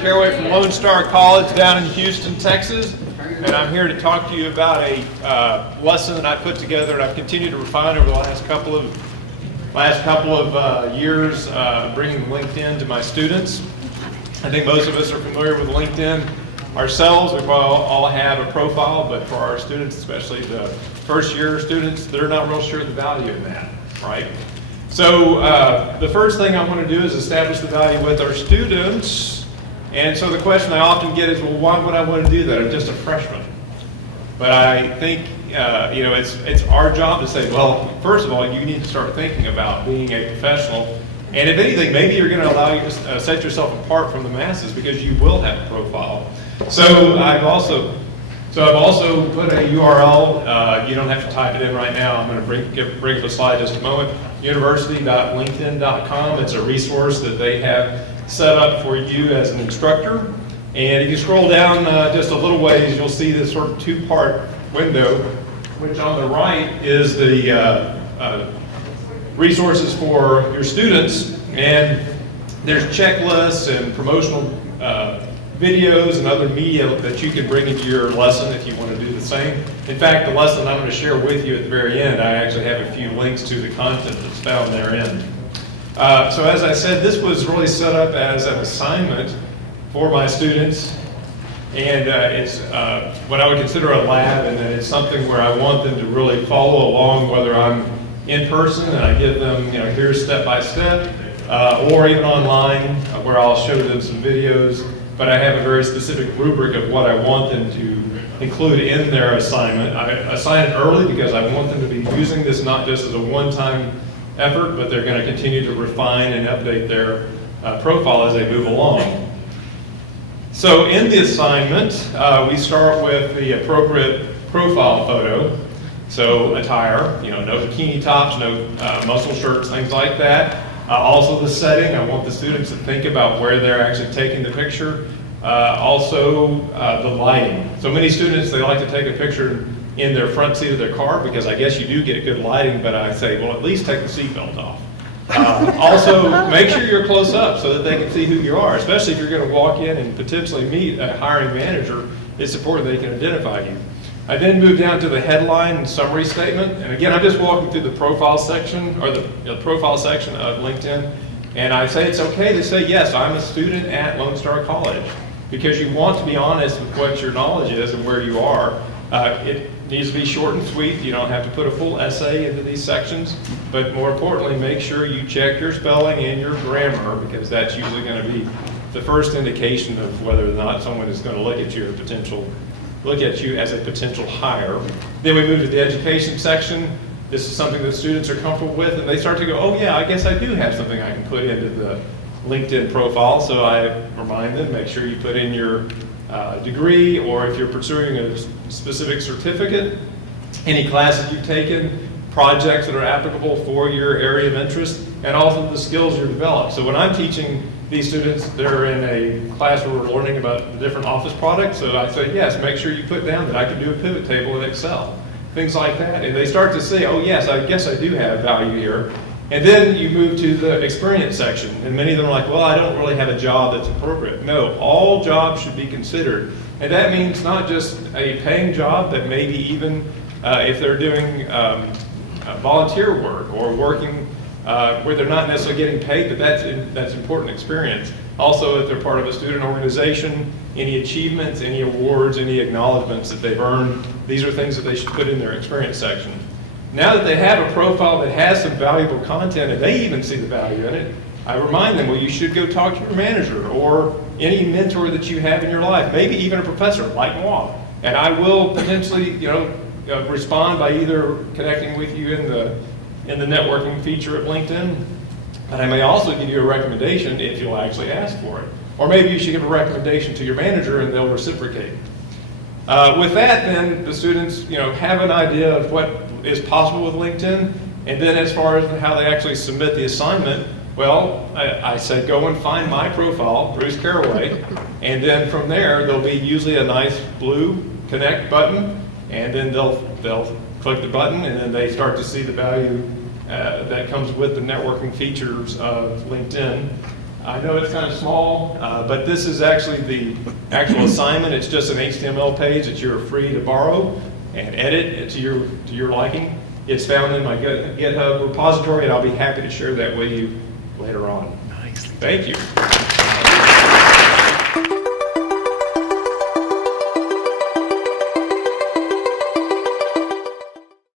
Caraway from Lone Star College down in Houston, Texas, and I'm here to talk to you about a lesson that I put together and I've continued to refine over the last couple of years, bringing LinkedIn to my students. I think most of us are familiar with LinkedIn ourselves. We all have a profile, but for our students, especially the first year students, they're not real sure the value in that, right? So the first thing I want to do is establish the value with our students. And so the question I often get is, well, why would I want to do that? I'm just a freshman. But I think it's our job to say, well, first of all, you need to start thinking about being a professional. And if anything, maybe you're going to allow you to set yourself apart from the masses because you will have a profile. So I've also put a URL. You don't have to type it in right now. I'm going to bring up a slide in just a moment. University.linkedin.com. It's a resource that they have set up for you as an instructor. And if you scroll down just a little ways, you'll see this sort of two-part window, which on the right is the resources for your students. And there's checklists and promotional videos and other media that you can bring into your lesson if you want to do the same. In fact, the lesson I'm going to share with you at the very end, I actually have a few links to the content that's found therein. So as I said, this was really set up as an assignment for my students, and it's what I would consider a lab, and then it's something where I want them to really follow along, whether I'm in person and I give them, here's step by step, or even online where I'll show them some videos. But I have a very specific rubric of what I want them to include in their assignment. I assign it early because I want them to be using this not just as a one-time effort, but they're going to continue to refine and update their profile as they move along. So in the assignment, we start with the appropriate profile photo. So attire, no bikini tops, no muscle shirts, things like that. Also the setting, I want the students to think about where they're actually taking the picture. Also the lighting. So many students, they like to take a picture in their front seat of their car because I guess you do get good lighting, but I say, well, at least take the seatbelt off. Also, make sure you're close up so that they can see who you are, especially if you're going to walk in and potentially meet a hiring manager. It's important they can identify you. I then move down to the headline and summary statement. And again, I'm just walking through the profile section, or the profile section of LinkedIn. And I say it's okay to say, yes, I'm a student at Lone Star College, because you want to be honest with what your knowledge is and where you are. It needs to be short and sweet. You don't have to put a full essay into these sections. But more importantly, make sure you check your spelling and your grammar, because that's usually going to be the first indication of whether or not someone is going to look at you as a potential hire. Then we move to the education section. This is something that students are comfortable with, and they start to go, oh yeah, I guess I do have something I can put into the LinkedIn profile. So I remind them, make sure you put in your degree, or if you're pursuing a specific certificate, any classes you've taken, projects that are applicable for your area of interest, and also the skills you're developed. So when I'm teaching these students, they're in a class where we're learning about the different office products. So I say, yes, make sure you put down that I can do a pivot table in Excel, things like that. And they start to say, oh yes, I guess I do have value here. And then you move to the experience section. And many of them are like, well, I don't really have a job that's appropriate. No, all jobs should be considered. And that means not just a paying job, but maybe even if they're doing volunteer work or working where they're not necessarily getting paid, but that's important experience. Also, if they're part of a student organization, any achievements, any awards, any acknowledgments that they've earned, these are things that they should put in their experience section. Now that they have a profile that has some valuable content, and they even see the value in it, I remind them, well, you should go talk to your manager or any mentor that you have in your life, maybe even a professor like moi. And I will potentially, respond by either connecting with you in the networking feature of LinkedIn, but I may also give you a recommendation if you'll actually ask for it. Or maybe you should give a recommendation to your manager and they'll reciprocate. With that, then the students, have an idea of what is possible with LinkedIn, and then as far as how they actually submit the assignment, well, I said go and find my profile, Bruce Caraway, and then from there there'll be usually a nice blue connect button, and then they'll click the button, and then they start to see the value that comes with the networking features of LinkedIn. I know it's kind of small, but this is actually the actual assignment. It's just an HTML page that you're free to borrow and edit to your liking. It's found in my GitHub repository, and I'll be happy to share that with you later on. Nice. Thank you.